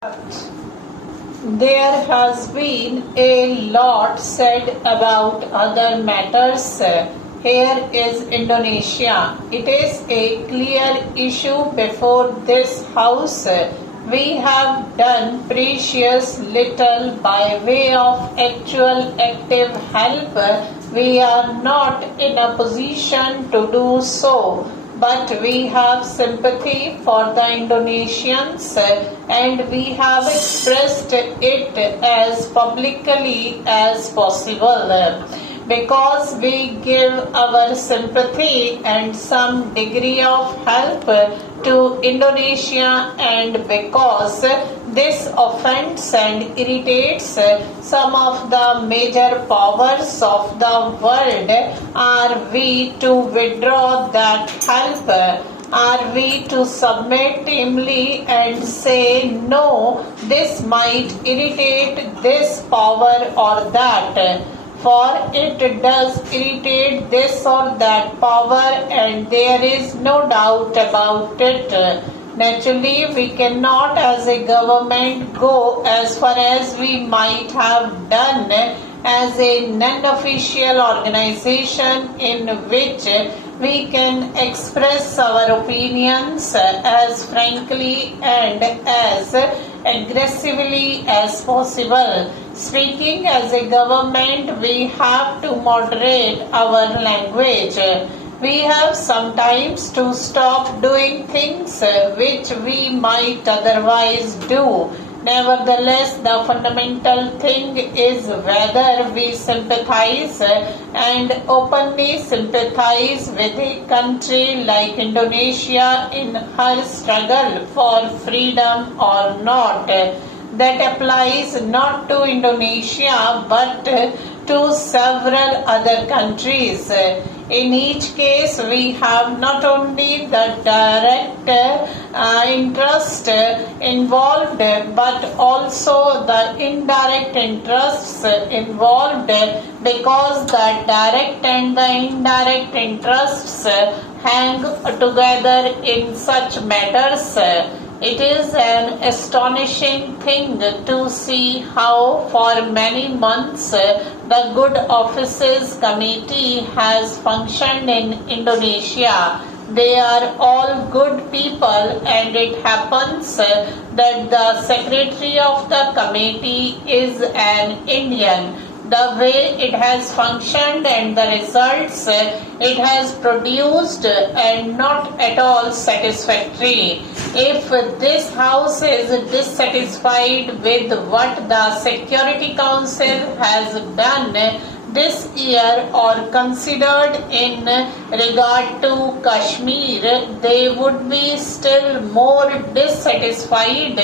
There has been a lot said about other matters. Here is Indonesia. It is a clear issue before this House. We have done precious little by way of actual active help. We are not in a position to do so. But we have sympathy for the Indonesians and we have expressed it as publicly as possible. Because we give our sympathy and some degree of help to Indonesia and because this offends and irritates some of the major powers of the world, are we to withdraw that help? Are we to submit tamely and say no, this might irritate this power or that? For it does irritate this or that power and there is no doubt about it. Naturally, we cannot as a government go as far as we might have done as a non-official organization in which we can express our opinions as frankly and as aggressively as possible. Speaking as a government, we have to moderate our language. We have sometimes to stop doing things which we might otherwise do. Nevertheless, the fundamental thing is whether we sympathize and openly sympathize with a country like Indonesia in her struggle for freedom or not. That applies not to Indonesia but to several other countries. In each case, we have not only the direct interest involved but also the indirect interests involved because the direct and the indirect interests hang together in such matters. It is an astonishing thing to see how for many months the Good Offices Committee has functioned in Indonesia. They are all good people and it happens that the secretary of the committee is an Indian. The way it has functioned and the results it has produced and not at all satisfactory. If this House is dissatisfied with what the Security Council has done this year or considered in regard to Kashmir, they would be still more dissatisfied,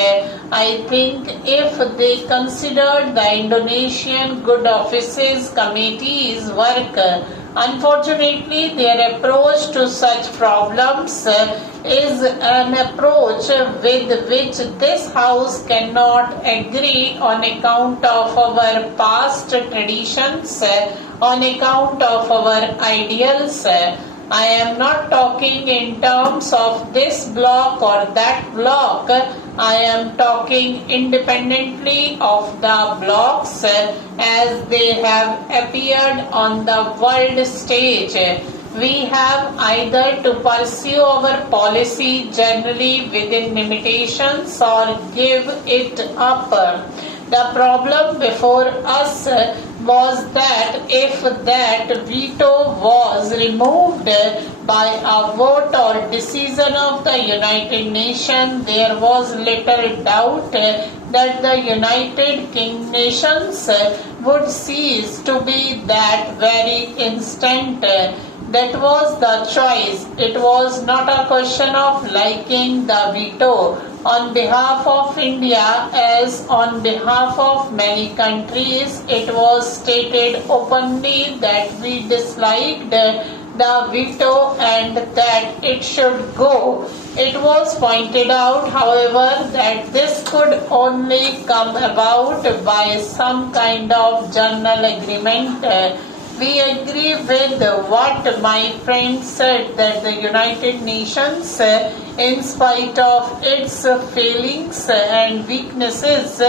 I think, if they considered the Indonesian Good Offices Committee's work. Unfortunately, their approach to such problems is an approach with which this House cannot agree on account of our past traditions, on account of our ideals. I am not talking in terms of this bloc or that bloc. I am talking independently of the blocs as they have appeared on the world stage. We have either to pursue our policy generally within limitations or give it up. The problem before us was that if that veto was removed by a vote or decision of the United Nations, there was little doubt that the United Nations would cease to be that very instant. That was the choice. It was not a question of liking the veto on behalf of India as on behalf of many countries. It was stated openly that we disliked the veto and that it should go. It was pointed out, however, that this could only come about by some kind of general agreement. We agree with what my friend said that the United Nations, in spite of its failings and weaknesses,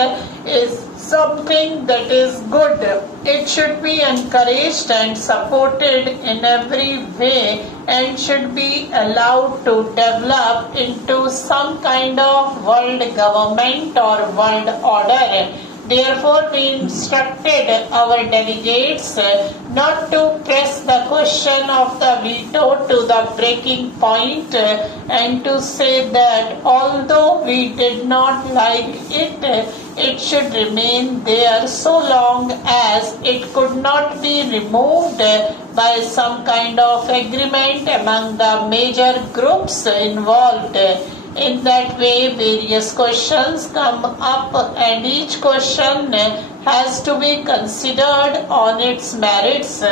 is something that is good. It should be encouraged and supported in every way and should be allowed to develop into some kind of world government or world order. Therefore, we instructed our delegates not to press the question of the veto to the breaking point and to say that although we did not like it, it should remain there so long as it could not be removed by some kind of agreement among the major groups involved. In that way, various questions come up and each question has to be considered on its merits.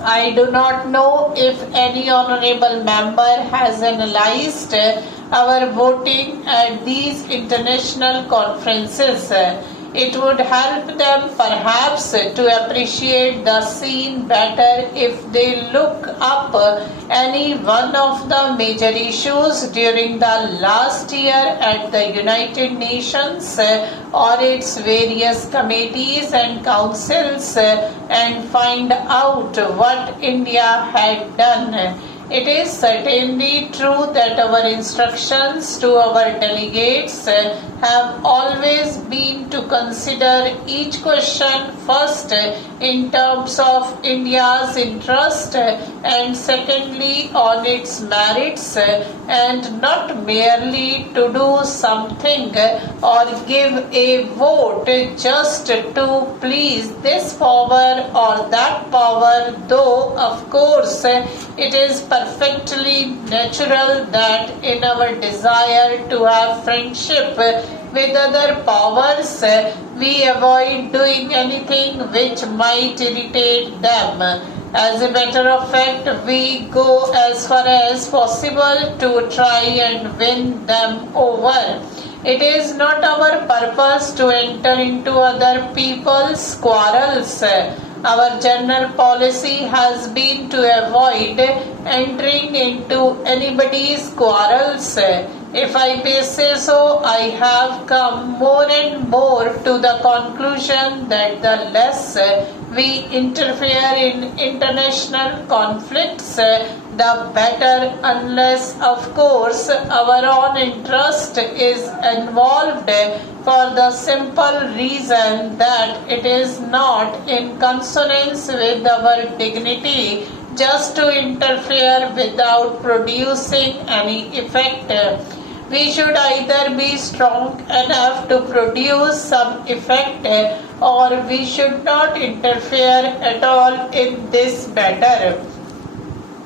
I do not know if any honorable member has analyzed our voting at these international conferences. It would help them perhaps to appreciate the scene better if they look up any one of the major issues during the last year at the United Nations or its various committees and councils and find out what India had done. It is certainly true that our instructions to our delegates have always been to consider each question first in terms of India's interest and secondly on its merits and not merely to do something or give a vote just to please this power or that power, though of course it is perfectly natural that in our desire to have friendship with other powers, we avoid doing anything which might irritate them. As a matter of fact, we go as far as possible to try and win them over. It is not our purpose to enter into other people's quarrels. Our general policy has been to avoid entering into anybody's quarrels. If I may say so, I have come more and more to the conclusion that the less we interfere in international conflicts, the better, unless, of course, our own interest is involved for the simple reason that it is not in consonance with our dignity just to interfere without producing any effect. We should either be strong enough to produce some effect or we should not interfere at all in this matter.